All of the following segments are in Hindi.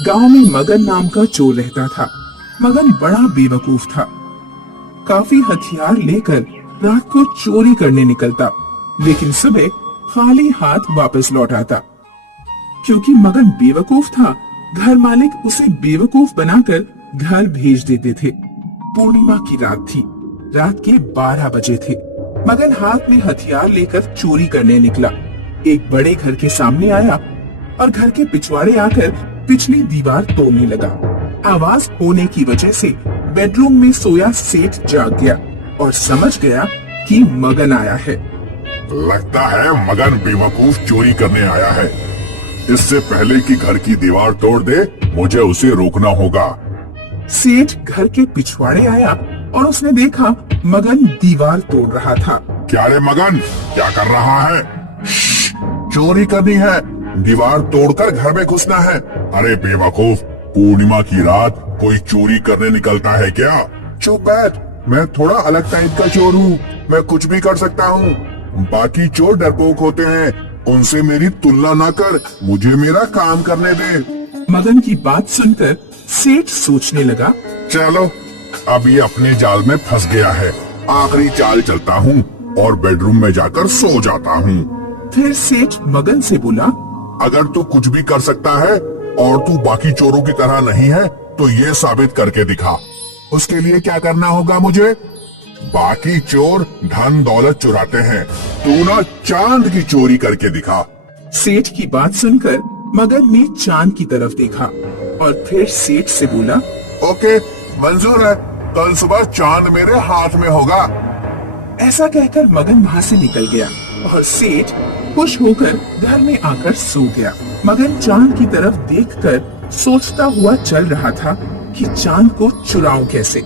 गांव में मगन नाम का चोर रहता था। मगन बड़ा बेवकूफ था। काफी हथियार लेकर रात को चोरी करने निकलता, लेकिन सुबह खाली हाथ वापस लौट आता। क्योंकि मगन बेवकूफ था, घर मालिक उसे बेवकूफ बनाकर घर भेज देते थे। पूर्णिमा की रात थी। रात के 12 बजे थे। मगन हाथ में हथियार लेकर चोरी करने निकला। एक बड़े घर के सामने आया और घर के पिछवाड़े आकर पिछली दीवार तोड़ने लगा। आवाज होने की वजह से बेडरूम में सोया सेठ जाग गया और समझ गया कि मगन आया है। लगता है मगन बेवकूफ चोरी करने आया है। इससे पहले कि घर की दीवार तोड़ दे, मुझे उसे रोकना होगा। सेठ घर के पिछवाड़े आया और उसने देखा मगन दीवार तोड़ रहा था। क्या रे मगन, क्या कर रहा है? चोरी करनी है, दीवार तोड़कर घर में घुसना है। अरे बेवकूफ, पूर्णिमा की रात कोई चोरी करने निकलता है क्या? चुप बैठ, मैं थोड़ा अलग टाइप का चोर हूँ। मैं कुछ भी कर सकता हूँ। बाकी चोर डरपोक होते हैं, उनसे मेरी तुलना ना कर। मुझे मेरा काम करने दे। मगन की बात सुनकर सेठ सोचने लगा, चलो अब ये अपने जाल में फंस गया है। आखिरी चाल चलता हूँ और बेडरूम में जाकर सो जाता हूँ। फिर सेठ मगन से बोला, अगर तू कुछ भी कर सकता है और तू बाकी चोरों की तरह नहीं है, तो ये साबित करके दिखा। उसके लिए क्या करना होगा मुझे? बाकी चोर धन दौलत चुराते हैं, तू ना चांद की चोरी करके दिखा। सेठ की बात सुनकर मगन ने चांद की तरफ देखा और फिर सेठ से बोला, ओके, मंजूर है। कल सुबह चांद मेरे हाथ में होगा। ऐसा कहकर मगन वहाँ से निकल गया और सेठ खुश होकर घर में आकर सो गया। मगन चांद की तरफ देखकर सोचता हुआ चल रहा था कि चांद को चुराऊं कैसे।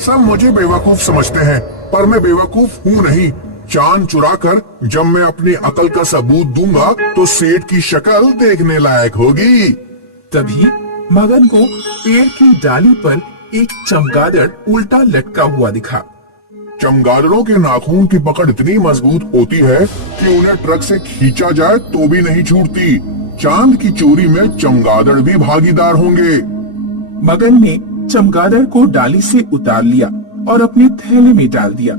सब मुझे बेवकूफ समझते हैं, पर मैं बेवकूफ हूँ नहीं। चांद चुराकर जब मैं अपनी अकल का सबूत दूंगा, तो सेठ की शक्ल देखने लायक होगी। तभी मगन को पेड़ की डाली पर एक चमगादड़ उल्टा लटका हुआ दिखा। चमगादड़ों के नाखून की पकड़ इतनी मजबूत होती है कि उन्हें ट्रक से खींचा जाए तो भी नहीं छूटती। चांद की चोरी में चमगादड़ भी भागीदार होंगे। मगन ने चमगादड़ को डाली से उतार लिया और अपने थैले में डाल दिया।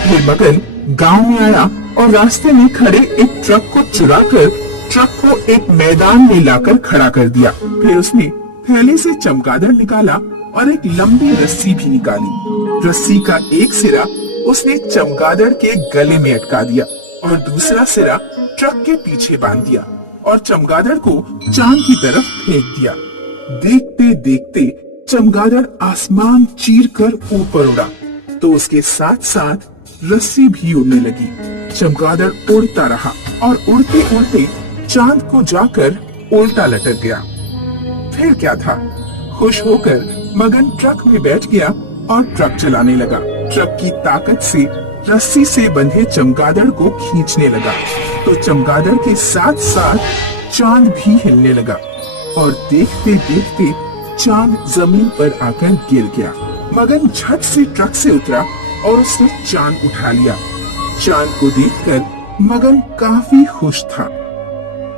फिर मगन गांव में आया और रास्ते में खड़े एक ट्रक को चुराकर ट्रक को एक मैदान में लाकर खड़ा कर दिया। फिर उसने थैले से चमगादड़ निकाला और एक लंबी रस्सी भी निकाली। रस्सी का एक सिरा उसने चमगादड़ के गले में अटका दिया और दूसरा सिरा ट्रक के पीछे बांध दिया और चमगादड़ को चांद की तरफ फेंक दिया। देखते देखते चमगादड़ आसमान चीर कर ऊपर उड़ा, तो उसके साथ साथ रस्सी भी उड़ने लगी। चमगादड़ उड़ता रहा और उड़ते उड़ते चांद को जाकर उल्टा लटक गया। फिर क्या था, खुश होकर मगन ट्रक में बैठ गया और ट्रक चलाने लगा। ट्रक की ताकत से रस्सी से बंधे चमगादड़ को खींचने लगा, तो चमगादड़ के साथ साथ चांद भी हिलने लगा और देखते देखते चांद जमीन पर आकर गिर गया। मगन झट से ट्रक से उतरा और उसने चांद उठा लिया। चांद को देखकर मगन काफी खुश था।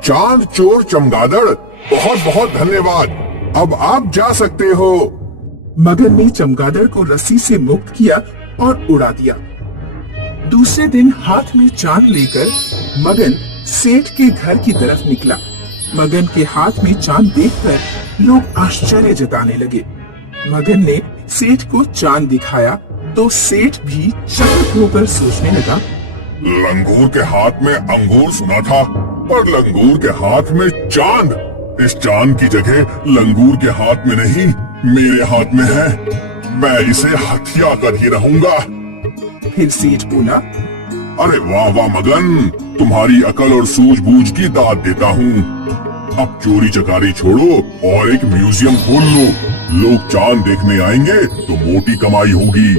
चांद चोर चमगादड़, बहुत बहुत धन्यवाद। अब आप जा सकते हो। मगन ने चमगादड़ को रस्सी से मुक्त किया और उड़ा दिया। दूसरे दिन हाथ में चांद लेकर मगन सेठ के घर की तरफ निकला। मगन के हाथ में चांद देखकर लोग आश्चर्य जताने लगे। मगन ने सेठ को चांद दिखाया तो सेठ भी चकित होकर सोचने लगा, लंगूर के हाथ में अंगूर सुना था, पर लंगूर के हाथ में चांद। इस चांद की जगह लंगूर के हाथ में नहीं, मेरे हाथ में है। मैं इसे हथिया कर ही रहूंगा। फिर सेठ बोला, अरे वाह वाह मगन, तुम्हारी अकल और सूझबूझ की दाद देता हूँ। अब चोरी चकारी छोड़ो और एक म्यूजियम खोल लो। लोग चांद देखने आएंगे तो मोटी कमाई होगी।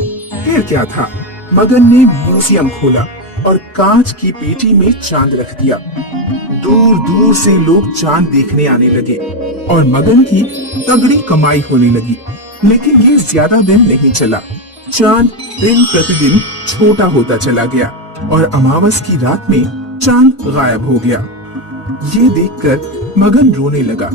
फिर क्या था, मगन ने म्यूजियम खोला और कांच की पेटी में चांद रख दिया। दूर दूर से लोग चांद देखने आने लगे और मगन की तगड़ी कमाई होने लगी। लेकिन ये ज्यादा दिन नहीं चला। चांद दिन प्रतिदिन छोटा होता चला गया और अमावस की रात में चांद गायब हो गया। ये देखकर मगन रोने लगा।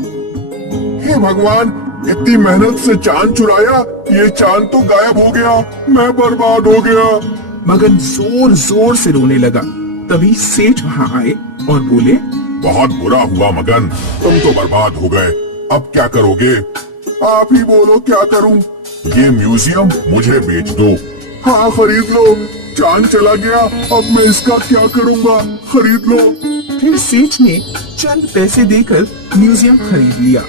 हे भगवान, इतनी मेहनत से चांद चुराया, ये चांद तो गायब हो गया, मैं बर्बाद हो गया। मगन जोर जोर से रोने लगा। तभी सेठ वहाँ आए और बोले, बहुत बुरा हुआ मगन, तुम तो बर्बाद हो गए। अब क्या करोगे? आप ही बोलो क्या करूं? ये म्यूजियम मुझे बेच दो। हाँ खरीद लो, चांद चला गया, अब मैं इसका क्या करूंगा? खरीद लो। फिर सेठ ने चंद पैसे देकर म्यूजियम खरीद लिया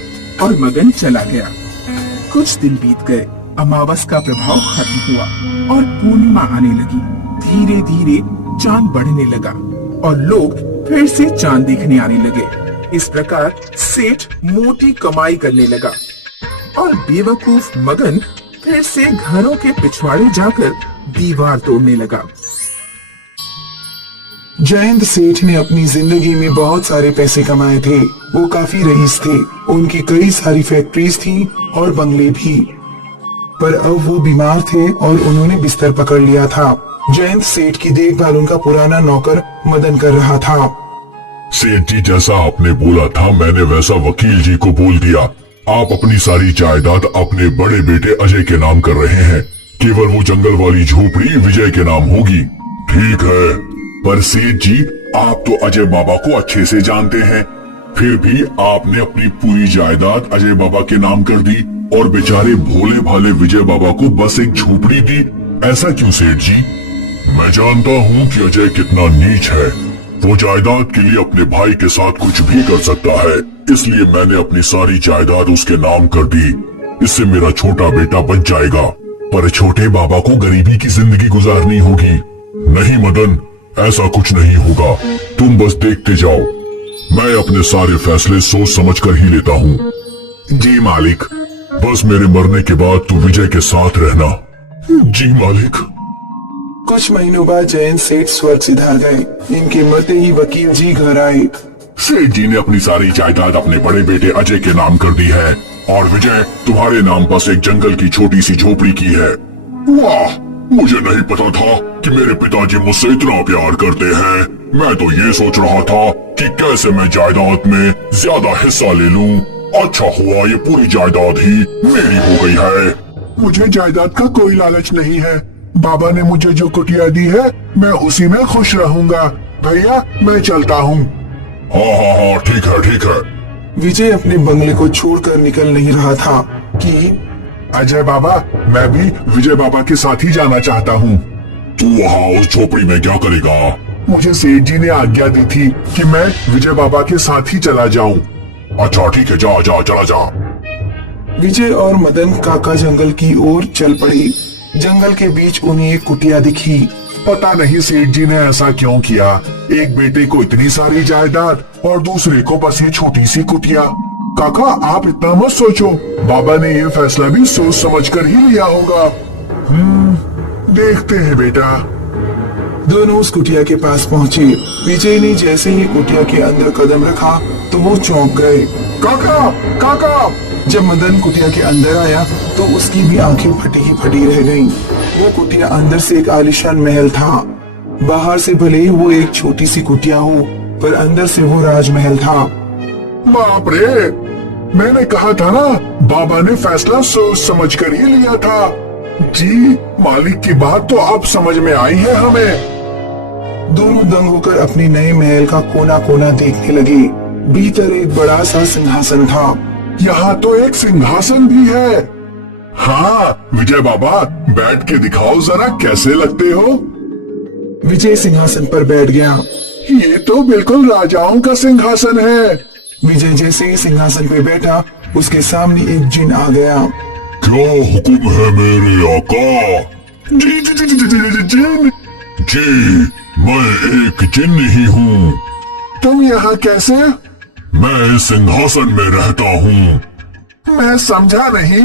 और मगन चला गया। कुछ दिन बीत गए, अमावस का प्रभाव खत्म हुआ और पूर्णिमा आने लगी। धीरे धीरे चांद बढ़ने लगा और लोग फिर से चांद देखने आने लगे। इस प्रकार सेठ मोटी कमाई करने लगा और बेवकूफ मगन फिर से घरों के पिछवाड़े जाकर दीवार तोड़ने लगा। जयंत सेठ ने अपनी जिंदगी में बहुत सारे पैसे कमाए थे। वो काफी रईस थे, उनकी कई सारी फैक्ट्रीज थी और बंगले भी। पर अब वो बीमार थे और उन्होंने बिस्तर पकड़ लिया था। जयंत सेठ की देखभाल उनका पुराना नौकर मदन कर रहा था। सेठ जी, जैसा आपने बोला था मैंने वैसा वकील जी को बोल दिया। आप अपनी सारी जायदाद अपने बड़े बेटे अजय के नाम कर रहे हैं। केवल वो जंगल वाली झोपड़ी विजय के नाम होगी। ठीक है, पर सेठ जी आप तो अजय बाबा को अच्छे से जानते हैं, फिर भी आपने अपनी पूरी जायदाद अजय बाबा के नाम कर दी और बेचारे भोले भाले विजय बाबा को बस एक झोपड़ी दी। ऐसा क्यों सेठ जी? मैं जानता हूँ कि अजय कितना नीच है। वो जायदाद के लिए अपने भाई के साथ कुछ भी कर सकता है, इसलिए मैंने अपनी सारी जायदाद उसके नाम कर दी। इससे मेरा छोटा बेटा बच जाएगा, पर छोटे बाबा को गरीबी की जिंदगी गुजारनी होगी। नहीं मदन, ऐसा कुछ नहीं होगा, तुम बस देखते जाओ। मैं अपने सारे फैसले सोच समझ कर ही लेता हूँ। जी मालिक, बस मेरे मरने के बाद तू विजय के साथ रहना। जी मालिक। कुछ महीनों बाद जयंत सेठ स्वर्ग सिधार गए। इनके मरते ही वकील जी घर आए। सेठ जी ने अपनी सारी जायदाद अपने बड़े बेटे अजय के नाम कर दी है और विजय तुम्हारे नाम पर एक जंगल की छोटी सी झोपड़ी की है। वाह, मुझे नहीं पता था कि मेरे पिताजी मुझसे इतना प्यार करते हैं। मैं तो ये सोच रहा था कि कैसे मैं जायदाद में ज्यादा हिस्सा ले लूं। अच्छा हुआ ये पूरी जायदाद ही मेरी हो गई है। मुझे जायदाद का कोई लालच नहीं है। बाबा ने मुझे जो कुटिया दी है मैं उसी में खुश रहूंगा। भैया मैं चलता हूँ। हाँ, ठीक है ठीक है। विजय अपने बंगले को छोड़कर निकल नहीं रहा था कि अजय बाबा, मैं भी विजय बाबा के साथ ही जाना चाहता हूँ। तू वहाँ उस झोपड़ी में क्या करेगा? मुझे सेठ जी ने आज्ञा दी थी कि मैं विजय बाबा के साथ ही चला जाऊँ। अच्छा ठीक है, जा जा चला जा। विजय और मदन काका जंगल की ओर चल पड़े। जंगल के बीच उन्हें एक कुटिया दिखी। पता नहीं सेठ जी ने ऐसा क्यों किया। एक बेटे को इतनी सारी जायदाद और दूसरे को बस ये छोटी सी कुटिया। काका आप इतना मत सोचो, बाबा ने ये फैसला भी सोच समझ कर ही लिया होगा। देखते हैं बेटा। दोनों उस कुटिया के पास पहुँचे। विजय ने जैसे ही कुटिया के अंदर कदम रखा तो वो चौंक गए। काका काका। जब मदन कुटिया के अंदर आया तो उसकी भी आंखें फटी ही फटी रह गईं। वो कुटिया अंदर से एक आलीशान महल था। बाहर से भले ही वो एक छोटी सी कुटिया हो, पर अंदर से वो राजमहल था। बाप रे, मैंने कहा था ना, बाबा ने फैसला सोच समझ कर ही लिया था। जी मालिक की बात तो अब समझ में आई है हमें। दोनों दंग होकर अपने नए महल का कोना कोना देखने लगे। भीतर एक बड़ा सा सिंहासन था। यहाँ तो एक सिंहासन भी है। हाँ विजय बाबा, बैठ के दिखाओ जरा कैसे लगते हो। विजय सिंहासन पर बैठ गया। ये तो बिल्कुल राजाओं का सिंहासन है। विजय जैसे ही सिंहासन पे बैठा, उसके सामने एक जिन आ गया। क्या हुक्म है मेरे आका? जी जी जी जी जी जी जिन। जी मैं एक जिन ही हूँ। तुम यहाँ कैसे? मैं सिंहासन में रहता हूँ। मैं समझा नहीं।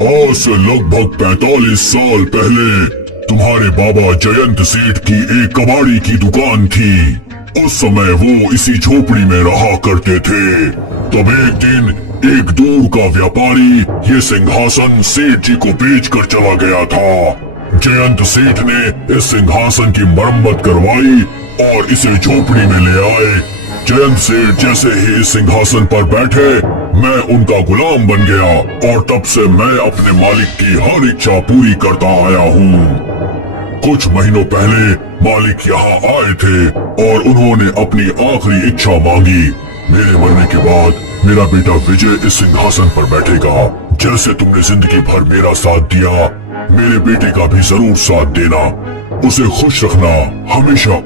आज से लगभग 45 साल पहले तुम्हारे बाबा जयंत सेठ की एक कबाड़ी की दुकान थी। उस समय वो इसी झोपड़ी में रहा करते थे। तब एक दिन एक दूर का व्यापारी ये सिंहासन सेठ जी को बेच कर चला गया था। जयंत सेठ ने इस सिंहासन की मरम्मत करवाई और इसे झोपड़ी में ले आए। जयंत सेठ जैसे ही इस सिंहासन पर बैठे, मैं उनका गुलाम बन गया और तब से मैं अपने मालिक की हर इच्छा पूरी करता आया हूँ। कुछ महीनों पहले मालिक यहाँ आए थे और उन्होंने अपनी आखिरी इच्छा मांगी। मेरे मरने के बाद मेरा बेटा विजय इस सिंहासन पर बैठेगा। जैसे तुमने जिंदगी भर मेरा साथ दिया, मेरे बेटे का भी जरूर साथ देना। उसे खुश रखना हमेशा।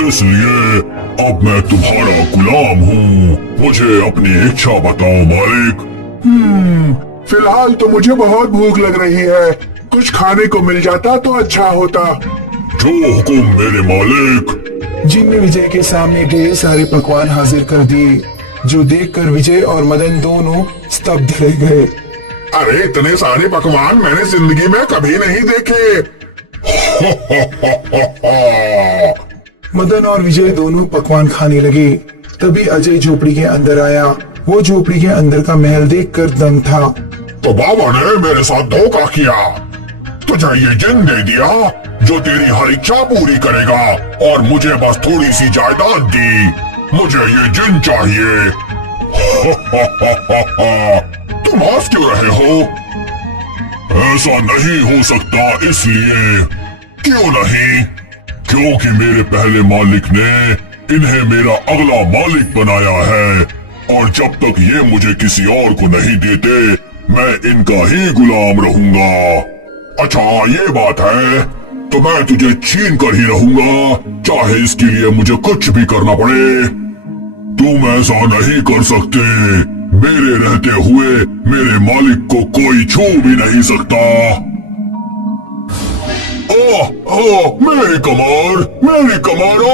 इसलिए अब मैं तुम्हारा गुलाम हूँ। मुझे अपनी इच्छा बताओ मालिक। फिलहाल तो मुझे बहुत भूख लग रही है, कुछ खाने को मिल जाता तो अच्छा होता। जो हुकुम मेरे मालिक। जिन ने विजय के सामने ढेर सारे पकवान हाजिर कर दिए, जो देखकर विजय और मदन दोनों स्तब्ध रह गए। अरे इतने सारे पकवान मैंने जिंदगी में कभी नहीं देखे। मदन और विजय दोनों पकवान खाने लगे। तभी अजय झोपड़ी के अंदर आया। वो झोपड़ी के अंदर का महल देखकर दंग था। तो बाबा ने मेरे साथ धोखा किया। तुझे ये जिन दे दिया जो तेरी हर इच्छा पूरी करेगा और मुझे बस थोड़ी सी जायदाद दी। मुझे ये जिन चाहिए। तुम हंस क्यों रहे हो? ऐसा नहीं हो सकता। इसलिए क्यों नहीं? क्योंकि मेरे पहले मालिक ने इन्हें मेरा अगला मालिक बनाया है और जब तक ये मुझे किसी और को नहीं देते मैं इनका ही गुलाम रहूंगा। अच्छा ये बात है तो मैं तुझे छीन कर ही रहूंगा, चाहे इसके लिए मुझे कुछ भी करना पड़े। तुम ऐसा नहीं कर सकते। मेरे रहते हुए मेरे मालिक को कोई छू भी नहीं सकता। मेरी कमर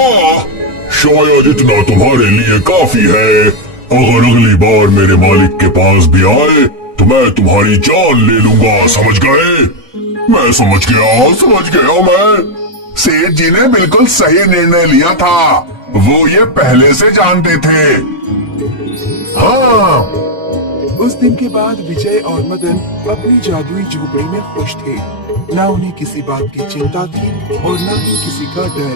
शायद इतना तुम्हारे लिए काफी है। अगर अगली बार मेरे मालिक के पास भी आए तो मैं तुम्हारी जान ले लूंगा। समझ गए? मैं समझ गया मैं। सेठ जी ने बिल्कुल सही निर्णय लिया था। वो ये पहले से जानते थे। हाँ। उस दिन के बाद विजय और मदन अपनी जादुई झोपड़ी में खुश थे। ना उन्हें किसी बात की चिंता थी और ना ही किसी का डर।